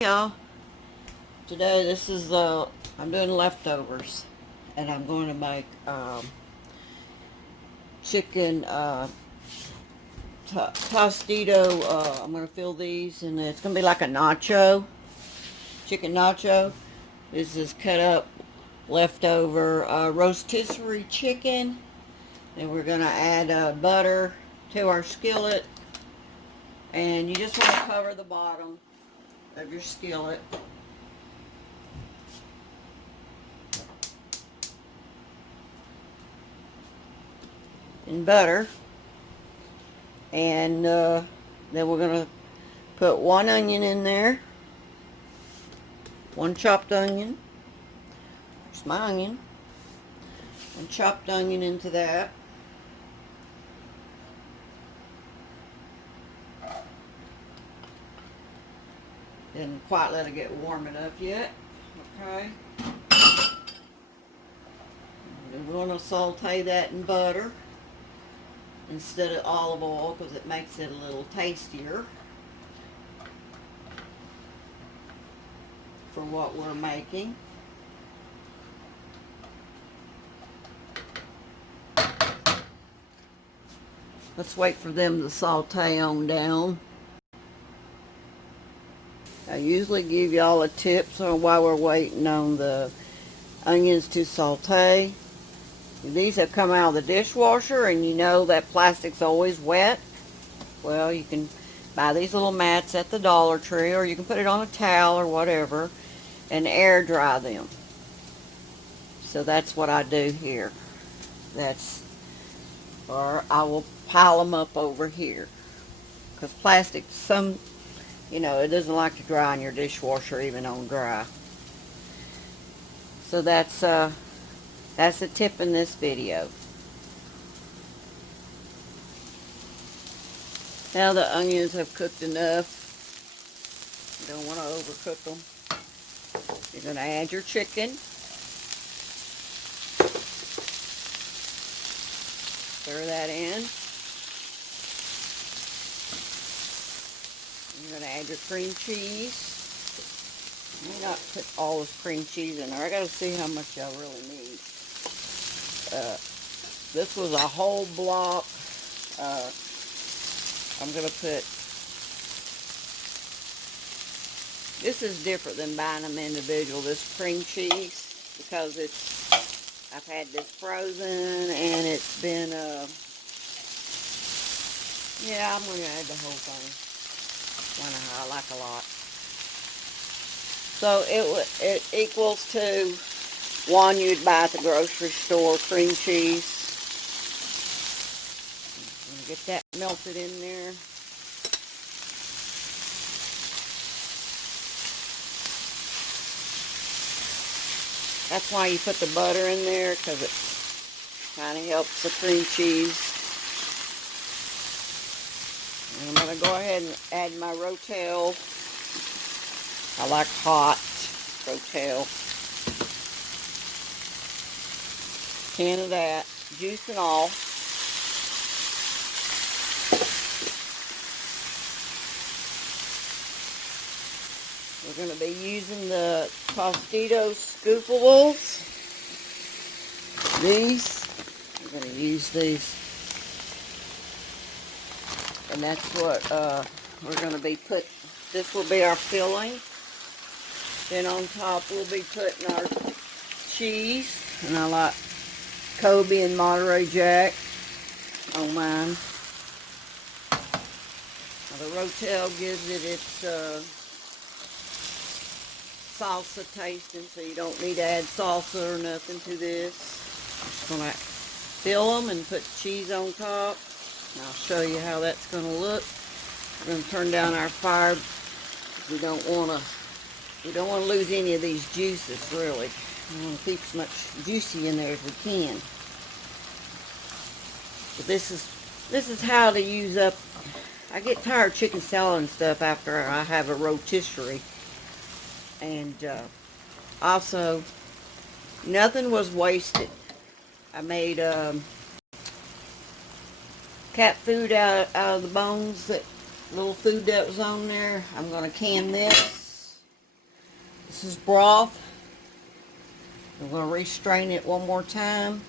Y'all, today this is I'm doing leftovers, and I'm going to make chicken tostito. I'm going to fill these, and it's going to be like a nacho, chicken nacho. This is cut up leftover rotisserie chicken, and we're going to add butter to our skillet, and you just want to cover the bottom of your skillet. In butter, and then we're gonna put one onion in there, one chopped onion. There's my onion. One chopped onion into that. Didn't quite let it get warm enough yet. Okay. We're gonna saute that in butter instead of olive oil because it makes it a little tastier for what we're making. Let's wait for them to saute on down. I usually give y'all a tip so while we're waiting on the onions to saute. These have come out of the dishwasher, and you know that plastic's always wet. Well, you can buy these little mats at the Dollar Tree, or you can put it on a towel or whatever and air dry them. So that's what I do here. Or I will pile them up over here. Because plastic, it doesn't like to dry in your dishwasher even on dry. So that's a tip in this video. Now the onions have cooked enough. You don't want to overcook them. You're going to add your chicken. Stir that in. You're going to add your cream cheese. You may not put all this cream cheese in there. I got to see how much y'all really need. This was a whole block. I'm going to put, this is different than buying them individual, this cream cheese, because I've had this frozen, and it's been, yeah, I'm going to add the whole thing. I like a lot. So it equals to one you'd buy at the grocery store, cream cheese. I'm going to get that melted in there. That's why you put the butter in there, because it kind of helps the cream cheese. And I'm going to go ahead and add my Rotel. I like hot Rotel. Can of that, juice and all. We're going to be using the Tostitos scoopables. These, we're going to use these. And that's what we're going to be this will be our filling. Then on top we'll be putting our cheese. And I like Kobe and Monterey Jack on mine. Now the Rotel gives it its salsa tasting, so you don't need to add salsa or nothing to this. Just going to fill them and put cheese on top. And I'll show you how that's going to look. We're going to turn down our fire. We don't want to lose any of these juices, really. We want to keep as much juicy in there as we can. But this is how to use up. I get tired of chicken salad and stuff after I have a rotisserie. And also, nothing was wasted. I made cat food out of the bones, that little food that was on there. I'm going to can this. This is broth. I'm going to restrain it one more time.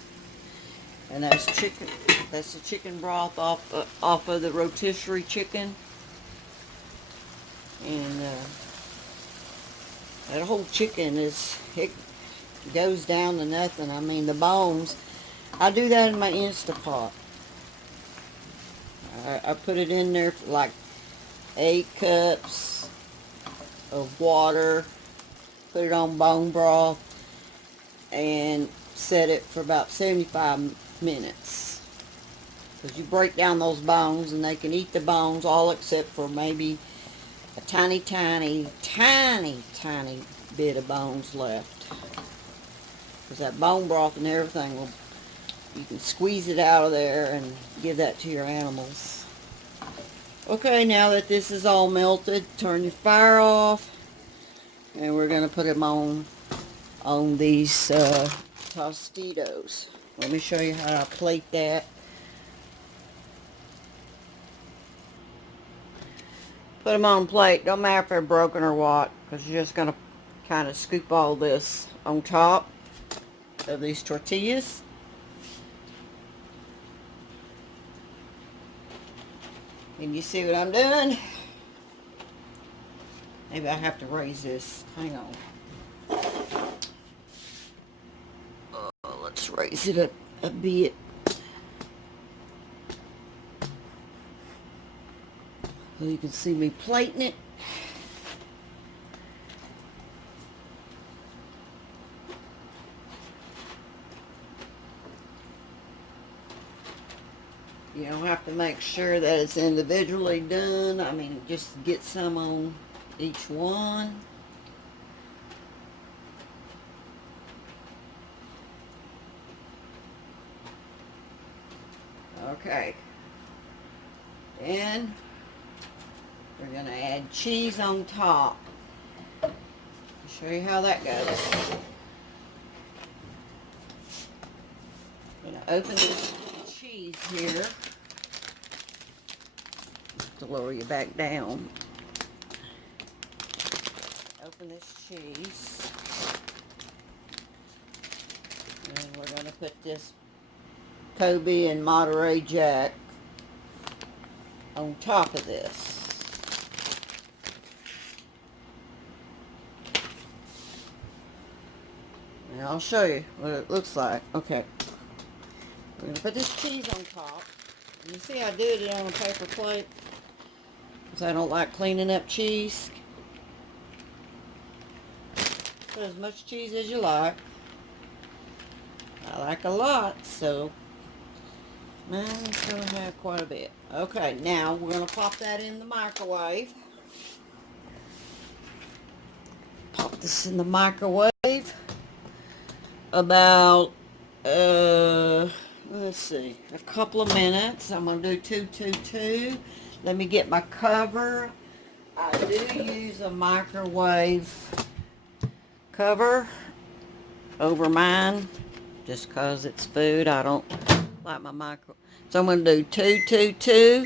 And that's chicken. That's the chicken broth off of the rotisserie chicken. And that whole chicken it goes down to nothing. I mean, the bones. I do that in my Instapot. I put it in there for like 8 cups of water. Put it on bone broth and set it for about 75 minutes. Because you break down those bones and they can eat the bones all except for maybe a tiny, tiny, tiny, tiny bit of bones left. Because that bone broth and everything will, you can squeeze it out of there and give that to your animals. Okay, now that this is all melted, turn your fire off. And we're going to put them on these Tostitos. Let me show you how to plate that. Put them on a plate. Don't matter if they're broken or what, because you're just going to kind of scoop all this on top of these tortillas. And you see what I'm doing? Maybe I have to raise this. Hang on. Let's raise it a bit. So you can see me plating it. You don't have to make sure that it's individually done. I mean, just get some on each one. Okay. Then we're going to add cheese on top. I'll show you how that goes. I'm going to open this cheese here to lower you back down. Open this cheese. And we're going to put this Kobe and Monterey Jack on top of this. And I'll show you what it looks like. Okay. We're going to put this cheese on top. And you see I did it on a paper plate because I don't like cleaning up cheese. Put as much cheese as you like. I like a lot, so mine's going to have quite a bit. Okay, now we're going to pop that in the microwave. Pop this in the microwave about, let's see, a couple of minutes. I'm going to do 222. Let me get my cover. I do use a microwave cover over mine just because it's food. I don't like my micro. So I'm going to do 222.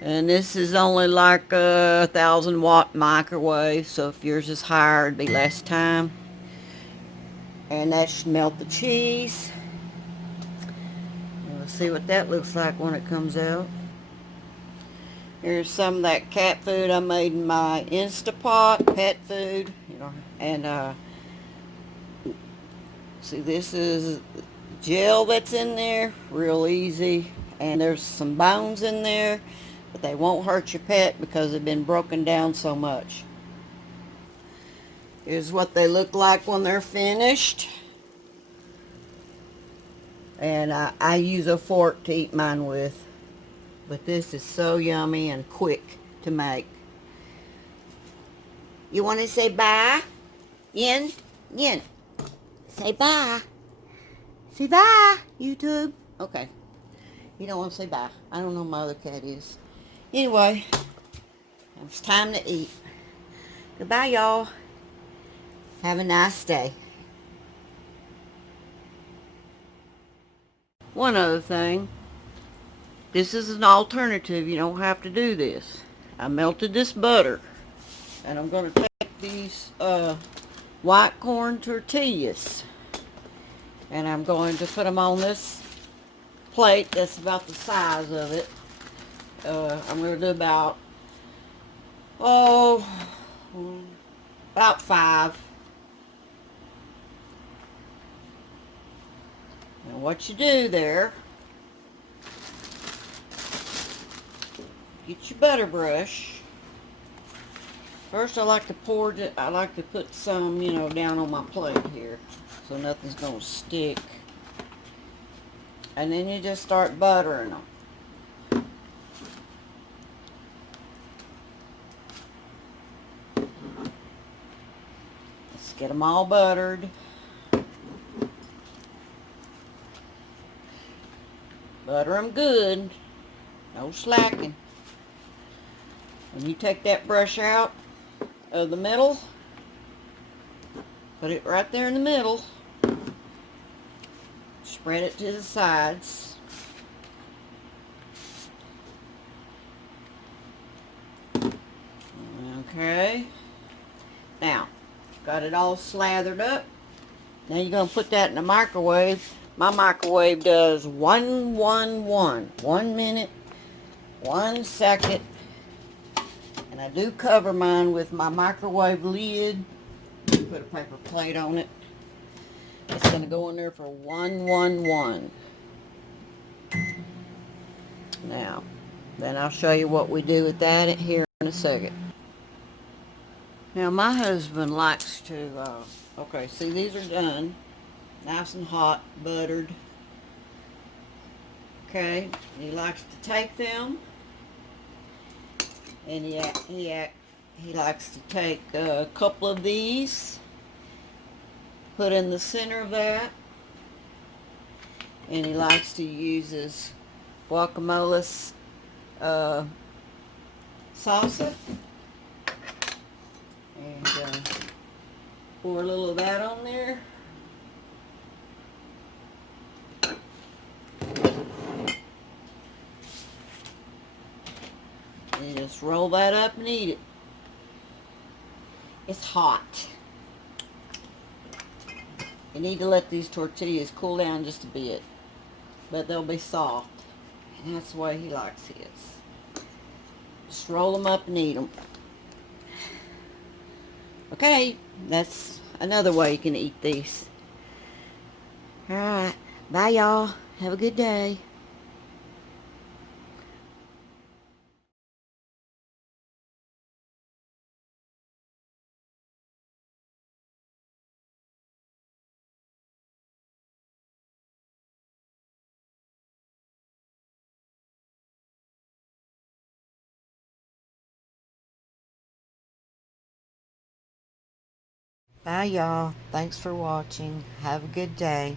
And this is only like a 1,000-watt microwave. So if yours is higher, it'd be less time. And that should melt the cheese. And we'll see what that looks like when it comes out. Here's some of that cat food I made in my Instapot, pet food, you know, and see, this is gel that's in there, real easy, and there's some bones in there, but they won't hurt your pet because they've been broken down so much. Here's what they look like when they're finished, and I use a fork to eat mine with. But this is so yummy and quick to make. You want to say bye? Yin? Yin. Say bye. Say bye, YouTube. Okay. You don't want to say bye. I don't know my other cat is. Anyway, it's time to eat. Goodbye, y'all. Have a nice day. One other thing. This is an alternative. You don't have to do this. I melted this butter. And I'm going to take these white corn tortillas. And I'm going to put them on this plate that's about the size of it. I'm going to do about, oh, about 5. And what you do there, get your butter brush. First I like to put some, down on my plate here so nothing's going to stick. And then you just start buttering them. Let's get them all buttered. Butter them good. No slacking. When you take that brush out of the middle, put it right there in the middle. Spread it to the sides. Okay. Now, got it all slathered up. Now you're going to put that in the microwave. My microwave does 111. 1 minute, 1 second. And I do cover mine with my microwave lid. Put a paper plate on it. It's going to go in there for 111. Now, then I'll show you what we do with that here in a second. Now my husband likes to, okay, see these are done. Nice and hot, buttered. Okay, he likes to take them. And he likes to take a couple of these. Put in the center of that. And he likes to use his guacamole salsa. And pour a little of that on there. And you just roll that up and eat it. It's hot. You need to let these tortillas cool down just a bit. But they'll be soft. And that's the way he likes his. Just roll them up and eat them. Okay, that's another way you can eat these. Alright, bye y'all. Have a good day. Bye y'all. Thanks for watching. Have a good day.